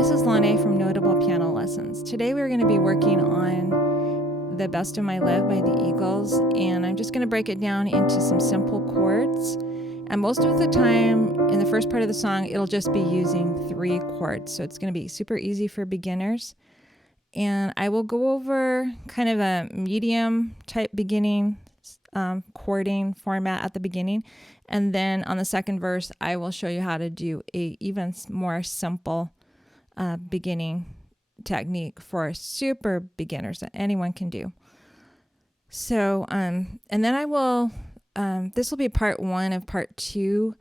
this is Lane from Notable Piano Lessons. Today we're going to be working on The Best of My Live by the Eagles, and I'm just going to break it down into some simple chords. And most of the time in the first part of the song, it'll just be using 3 chords. So it's going to be super easy for beginners. And I will go over kind of a medium type beginning chording format at the beginning. And then on the second verse, I will show you how to do a even more simple beginning technique for super beginners that anyone can do. So, and then I will, this will be part 1 of part 2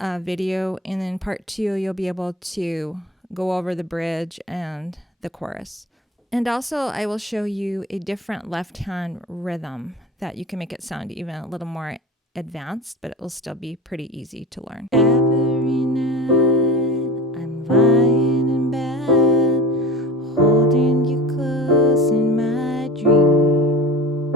video. And then part 2, you'll be able to go over the bridge and the chorus. And also I will show you a different left hand rhythm that you can make it sound even a little more advanced, but it will still be pretty easy to learn. Every night I'm lying in bed, holding you close in my dream,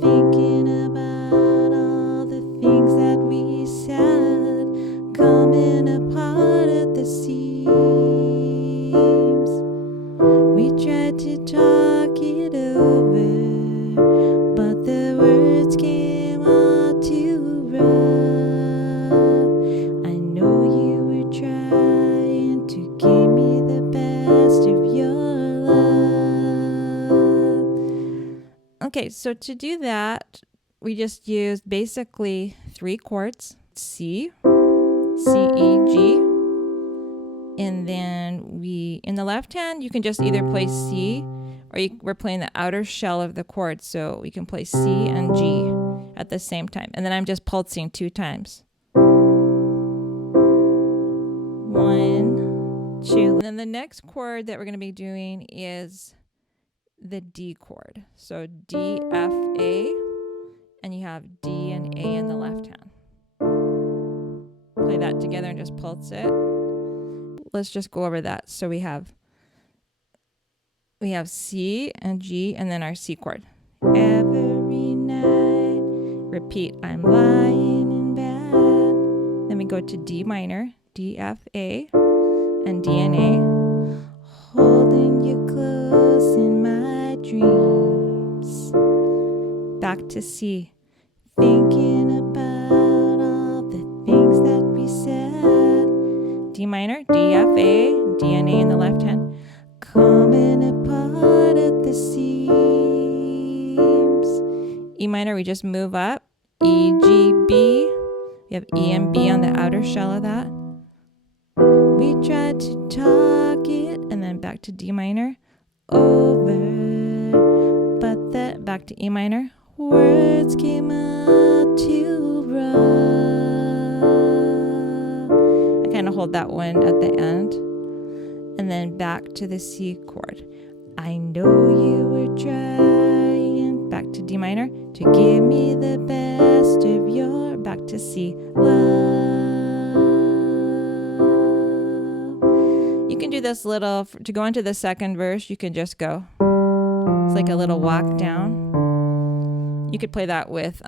thinking about all the things that we said, coming apart at the seams. We tried to talk it over, but the words came out too rough. I know you were trying to give me the best of your love. Okay, so to do that, we just used basically 3 chords: C, C, E, G. And then in the left hand, you can just either play C, or we're playing the outer shell of the chord, so we can play C and G at the same time. And then I'm just pulsing 2 times. 1, 2. And then the next chord that we're going to be doing is the D chord. So D, F, A, and you have D and A in the left hand. Play that together and just pulse it. Let's just go over that. So we have C and G, and then our C chord. Every night, repeat, I'm lying in bed. Then we go to D minor, D, F, A, and D and A. Holding you close in my dreams. Back to C. Thinking about all the things that we said. D minor, D, F, A, D and A in the left hand. Coming apart at the seams. E minor, we just move up. E, G, B. We have E and B on the outer shell of that. We tried to talk it, and then back to D minor. Over, but that back to E minor. Words came out too rough. I kind of hold that one at the end. And then back to the C chord. I know you were trying, back to D minor, to give me the best of your, back to C, love. You can do this little, to go into the second verse, you can just go. It's like a little walk down. You could play that with,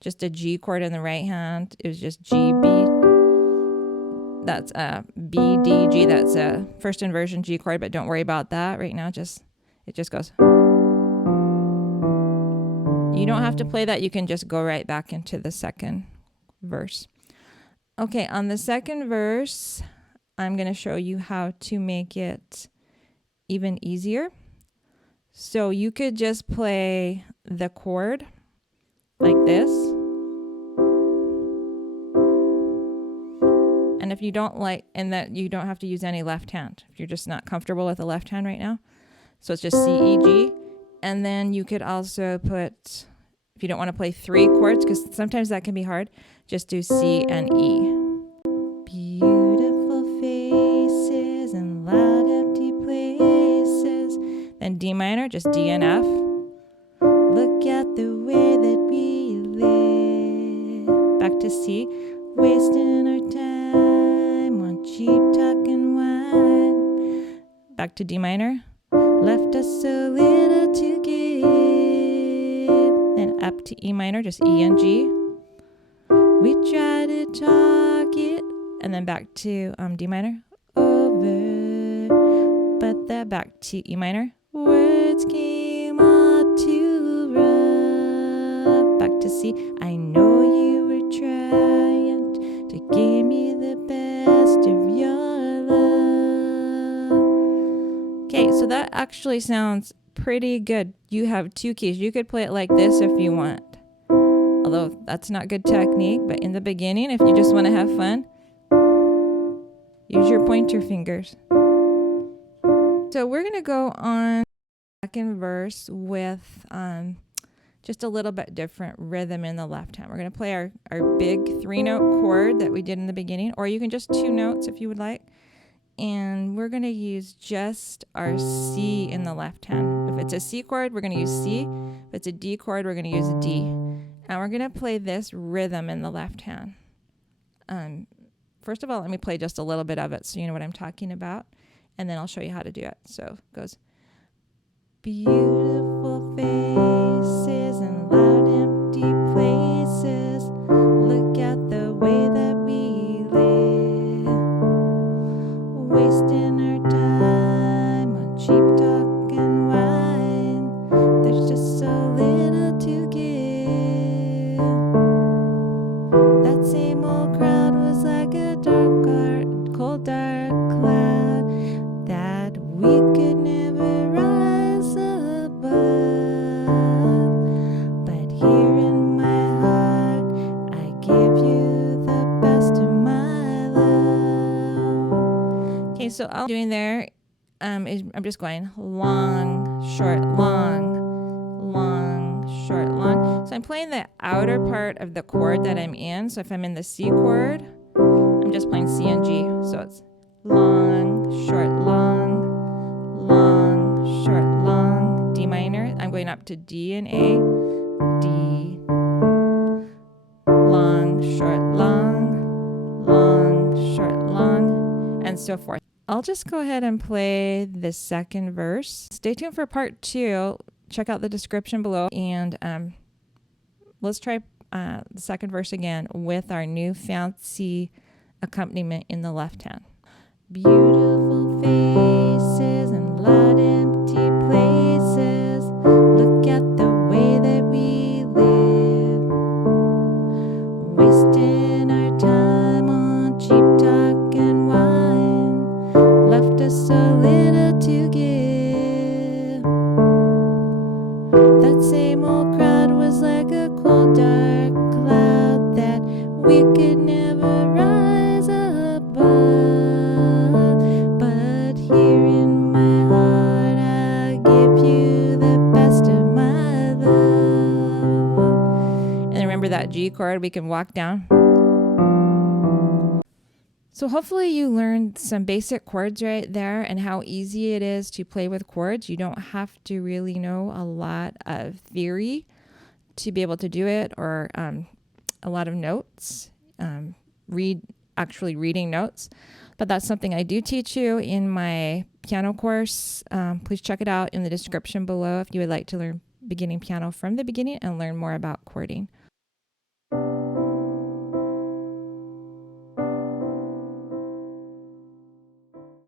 just a G chord in the right hand. It was just G, B. That's B, D, G. That's a first inversion G chord, but don't worry about that right now. It just goes. You don't have to play that. You can just go right back into the second verse. Okay, on the second verse, I'm going to show you how to make it even easier. So you could just play the chord like this. And if you don't like, and that you don't have to use any left hand, if you're just not comfortable with the left hand right now. So it's just C, E, G. And then you could also put, if you don't want to play 3 chords, because sometimes that can be hard, just do C and E. Beautiful faces and loud empty places. Then D minor, just D and F. Look at the way that we live. Back to C, wasting our time on cheap talk and wine. Back to D minor, left us so little to give. Then up to E minor, just E and G. We try to talk it and then back to D minor, over, but that back to E minor, words came all too rough, back to C, I know you were trying to give me the best of your love. Okay, so that actually sounds pretty good. You have 2 keys. You could play it like this if you want, although that's not good technique, but in the beginning, if you just want to have fun, use your pointer fingers. So we're going to go on second verse with just a little bit different rhythm in the left hand. We're going to play our big 3-note chord that we did in the beginning, or you can just 2 notes if you would like. And we're going to use just our C in the left hand. If it's a C chord, we're going to use C. If it's a D chord, we're going to use D. And we're going to play this rhythm in the left hand. First of all, let me play just a little bit of it so you know what I'm talking about. And then I'll show you how to do it. So it goes, beautiful faces and loud empty places. Look at the way that we live, wasting our time on cheap talk and wine. There's just so little to give. That same old crowd was like a cold dark cloud that we could never rise above. But here in my heart, I give you the best of my love. Okay, so all I'm doing there is I'm just going long, short, long, long, short, long. So I'm playing the outer part of the chord that I'm in. So if I'm in the C chord, I'm just playing C and G. So it's long, short, long, long, short, long, D minor. I'm going up to D and A, D, long, short, long, long, short, long, and so forth. I'll just go ahead and play the second verse. Stay tuned for part 2. Check out the description below, and let's try the second verse again with our new fancy accompaniment in the left hand. Beautiful faces and loud empty places. Look at the way that we live, wasting our time on cheap talk and wine. Left us so little to give. That same old crowd was like a cold dark cloud that we could never rise above. But here in my heart, I give you the best of my love. And remember that G chord we can walk down. So hopefully you learned some basic chords right there and how easy it is to play with chords. You don't have to really know a lot of theory to be able to do it, or a lot of notes, actually reading notes. But that's something I do teach you in my piano course. Please check it out in the description below if you would like to learn beginning piano from the beginning and learn more about chording.